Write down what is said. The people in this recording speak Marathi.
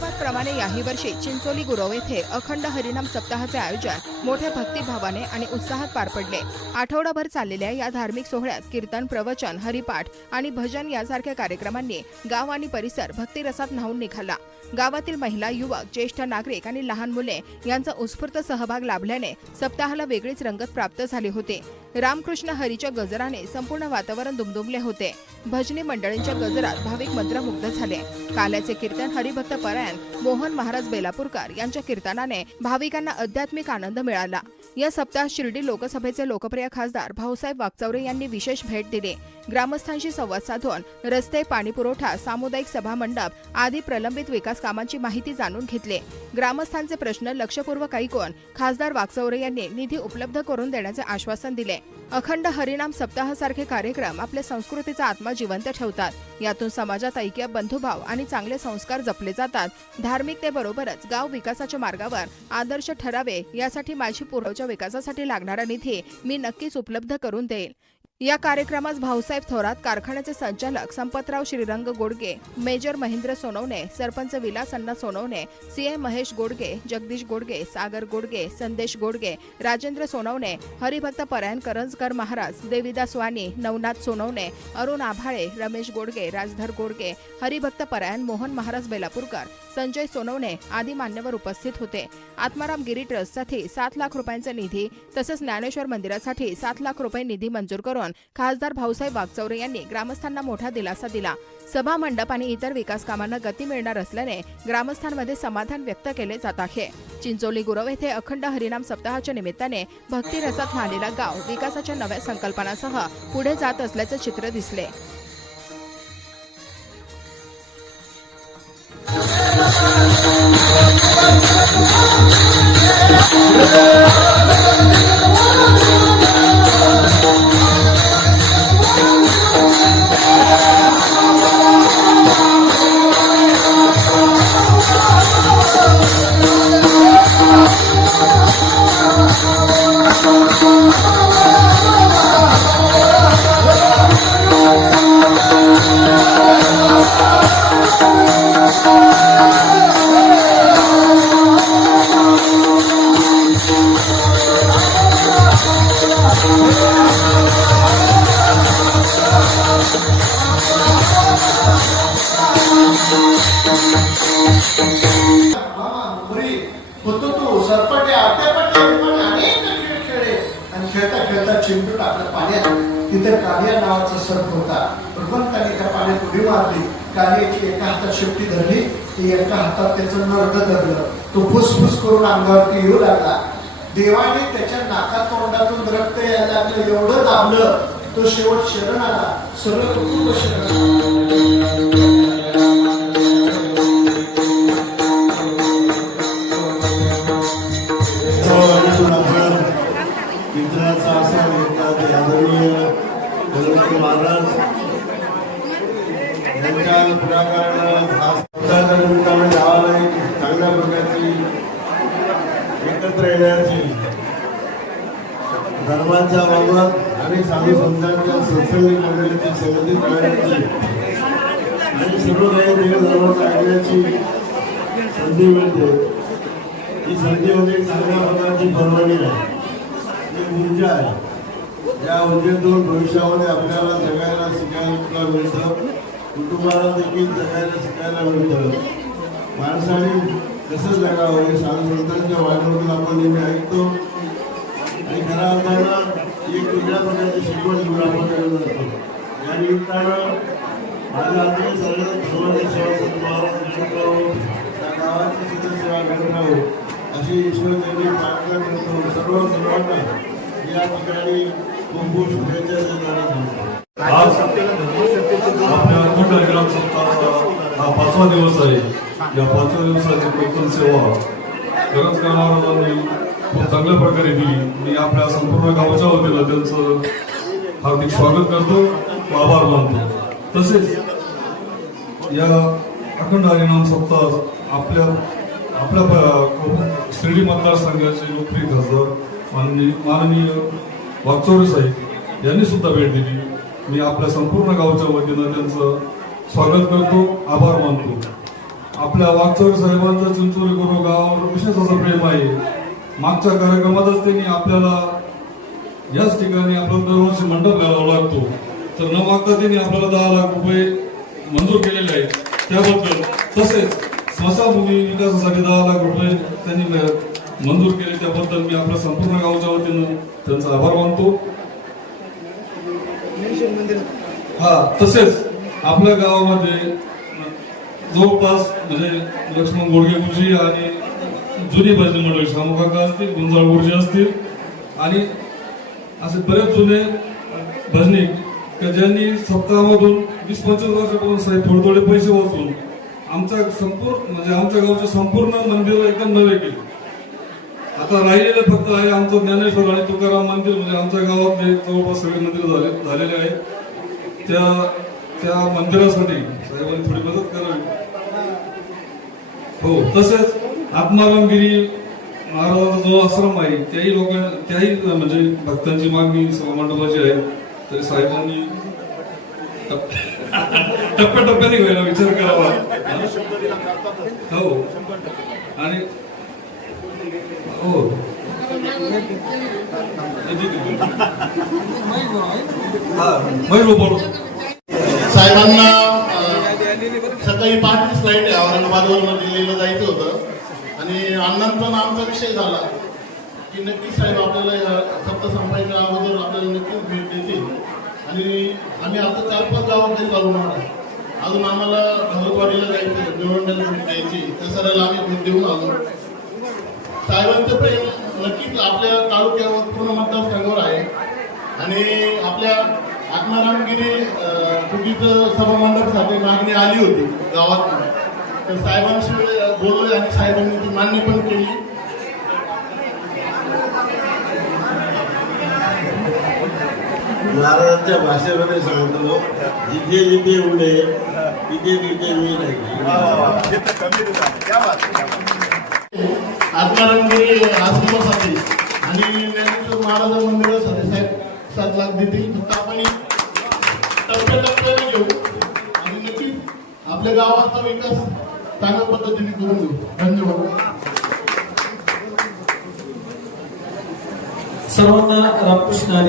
प्रमाणे याही वर्षी चिंचोली गुरव येथे अखंड हरिनाम सप्ताहाचे आयोजन मोठ्या भक्तिभावाने आणि उत्साहात पार पडले. आठवडाभर चाललेल्या या धार्मिक सोहळ्यात कीर्तन प्रवचन हरिपाठ आणि भजन यासारख्या कार्यक्रमांनी गाव आणि परिसर भक्तिरसात न्हावून निघाला. गावातील महिला युवक ज्येष्ठ नागरिक आणि लहान मुले यांचा उत्स्फूर्त सहभाग लाभल्याने सप्ताहाला वेगळीच रंगत प्राप्त झाली होती. रामकृष्ण हरीच्या गजराने संपूर्ण वातावरण दुमदुमले होते. भजनी मंडळींच्या गजरात भाविक मंत्रमुग्ध झाले. काल्याचे कीर्तन हरिभक्त परायण मोहन महाराज बेलापूरकर यांच्या कीर्तनाने भाविकांना आध्यात्मिक आनंद मिळाला. या सप्ताहात शिर्डी लोकसभेचे लोकप्रिय खासदार भाऊसाहेब वागचौरे यांनी विशेष भेट दिली. ग्रामस्थांशी संवाद साधून रस्ते पाणीपुरवठा सामुदायिक सभा मंडप आदी प्रलंबित विकास कामांची माहिती जाणून घेतली. ग्रामस्थांचे प्रश्न लक्षपूर्वक ऐकून खासदार वागचौरे यांनी निधी उपलब्ध करून देण्याचे आश्वासन दिले. अखंड हरिनाम सप्ताहासारखे कार्यक्रम आपल्या संस्कृतीचा आत्मा जिवंत ठेवतात. यातून समाजात ऐक्य बंधुभाव आणि चांगले संस्कार जपले जातात. धार्मिकतेबरोबरच गाव विकासाच्या मार्गावर आदर्श ठरावे यासाठी माझी पूर्वच्या विकासासाठी लागणारा निधी मी नक्कीच उपलब्ध करून देईल या कार्यक्रमास भाऊसाहेब थोरात कारखान्याचे संचालक संपतराव श्रीरंग गोडगे मेजर महेंद्र सोनवणे सरपंच विलास अण्णा सोनवणे सीएम महेश गोडगे जगदीश गोडगे सागर गोडगे संदेश गोडगे राजेंद्र सोनवणे हरिभक्त परायण करंजकर महाराज देविदास वाणी नवनाथ सोनवणे अरुण आभाळे रमेश गोडगे राजधर गोडगे हरिभक्त परायण मोहन महाराज बेलापूरकर संजय सोनवणे आदी मान्यवर उपस्थित होते. आत्माराम गिरी ट्रस्टसाठी सात लाख रुपयांचा निधी तसंच ज्ञानेश्वर मंदिरासाठी सात लाख रुपये निधी मंजूर करून खासदार भाऊसाहेब वागचौरे यांनी ग्रामस्थांना मोठा दिलासा दिला. सभा मंडप आणि इतर विकास कामांना गती मिळणार असल्याने ग्रामस्थांमध्ये समाधान व्यक्त केले जात आहे. चिंचोली गुरव येथे अखंड हरिनाम सप्ताहाच्या निमित्ताने भक्तिरसात न्हालेला गाव विकासाच्या नव्या संकल्पनासह पुढे जात असल्याचे चित्र दिसले. Yeah. खेळता खेळता चिमटून आपल्या पाण्यात तिथे कालिया नावाचा सर्प होता. भगवंताने त्या पाण्यात उडी मारली. कालियाची एका हातात शेपटी धरली ती एका हातात त्याचं नर्द धरलं. तो फुसफुस करून अंगावरती येऊ लागला. देवाने त्याच्या नाका तोंडातून रक्त यायला लागलं एवढं दाबलं. तो शेवट शरण आला. सर्व शरण आदरणीय महाराज यांच्या पुढाकारानं निमित्तानं गावाला एक चांगल्या प्रकारची एकत्र येण्याची धर्माच्या बाबत आणि साधू संतांच्या संसदीय मंडळीची समिती करण्याची आणि सर्व काही देव ऐकण्याची संधी मिळते ही संधी म्हणजे चांगल्या प्रकारची परवानगी आहे ही ऊर्जा आहे या ऊर्जेतून भविष्यामध्ये आपल्याला जगायला शिकायला मिळतं? कुटुंबाला देखील जगायला शिकायला मिळतं. माणसाने कसं जगावं हे साधू संतांच्या वाणीमधून आपण नेहमी ऐकतो. आणि खऱ्या अर्थानं एक वेगळ्या प्रकारची शिकवण घेऊन आपण करत असतो. या निमित्तानं माझ्या हाती सगळ्या धर्माची सेवा संत महाराज शिकवू त्या गावाची सुद्धा सेवा करत राहू अशी ईश्वर देवी प्रार्थना करतो. सर्व सर्वांना या ठिकाणी खूप खूप शुभेच्छा आज आपल्या हा पाचवा दिवस आहे या पाचव्या दिवसाची कीर्तन सेवा गरज महाराजांनी खूप चांगल्या प्रकारे दिली मी आपल्या संपूर्ण गावाच्या वतीनं त्यांचं हार्दिक स्वागत करतो आभार मानतो तसेच या अखंड हरिनाम सप्ताह आपल्या आपल्या प- शिर्डी मतदारसंघाचे लोकप्रिय खासदार माननीय माननीय वागचौरे साहेब यांनी सुद्धा भेट दिली. मी आपल्या संपूर्ण गावच्या वतीनं त्यांचं स्वागत करतो आभार मानतो. आपल्या वागचौर साहेबांचं चिंचोरी गुरु गावावर विशेष असं प्रेम आहे. मागच्या कार्यक्रमातच त्यांनी आपल्याला याच ठिकाणी आपला दरवर्षी मंडप घालावा लागतो. तर न मागता त्यांनी आपल्याला दहा लाख रुपये मंजूर केलेले आहेत. त्याबद्दल तसेच स्मशानभूमी विकासासाठी दहा लाख रुपये त्यांनी मंजूर केले त्याबद्दल मी आपल्या संपूर्ण गावच्या वतीनं त्यांचा आभार मानतो. हा तसेच आपल्या गावामध्ये जवळपास म्हणजे लक्ष्मण गोडगे गुरुजी आणि जुनी भजनी मंडळी शामुकाका असतील गुंजाळ गुरुजी असतील आणि असे बरेच जुने भजनी ज्यांनी सप्ताहामधून वीस पंचवीस वर्षापासून साहेब थोडे थोडे पैसे वाचून आमच्या संपूर्ण म्हणजे आमच्या गावचे संपूर्ण मंदिर एकदम नवे केले. आता राहिलेले फक्त आहे आमचं ज्ञानेश्वर आणि तुकाराम मंदिर म्हणजे आमच्या गावातले जवळपास सगळे मंदिर झाले झालेले आहे त्या त्या मंदिरासाठी साहेबांनी थोडी मदत करावी. हो तसेच आत्मारामगिरी महाराजांचा जो आश्रम आहे त्याही लोकांना त्याही म्हणजे भक्तांची मागणी सभा मंडपाची आहे. तरी साहेबांनी टप्प्याटप्प्याने व्हायला विचार करावा. हो. आणि हो साहेबांना सकाळी पाच फ्लाईट आहे. औरंगाबादवरून दिल्लीला जायचं होतं. आणि अण्णांचा आमचा विषय झाला की नक्कीच साहेब आपल्याला या सप्ताह संपायच्या अगोदर आपल्याला नक्कीच भेट देतील. आणि आम्ही आता चार पाच गावात चालू आहे. अजून आम्हाला घरवाडीला जायचं निवडणूक भेट द्यायची त्या सरायला आम्ही भेट देऊन आलो. साहेबांचं प्रेम नक्कीच आपल्या तालुक्यावर पूर्ण मतदारसंघावर आहे. आणि आपल्या आत्मारामगिरी कुटीचं सभामंडपसाठी मागणी आली होती गावात तर साहेबांशी बोललोय आणि साहेबांनी ती मान्य पण केली. महाराजांच्या भाषेमध्ये सांगतो जिथे जिथे उडे तिथे तिथे मी नाही आत्मारामगिरी आश्रमासाठी आणि ज्ञानेश्वर महाराज मंदिरासाठी साहेब सात लाख देतील. फक्त आपण टप्प्याटप्प्याने घेऊ आणि नक्कीच आपल्या गावाचा विकास चांगल्या पद्धतीने करून घेऊ धन्यवाद. सर्वांना रामकृष्ण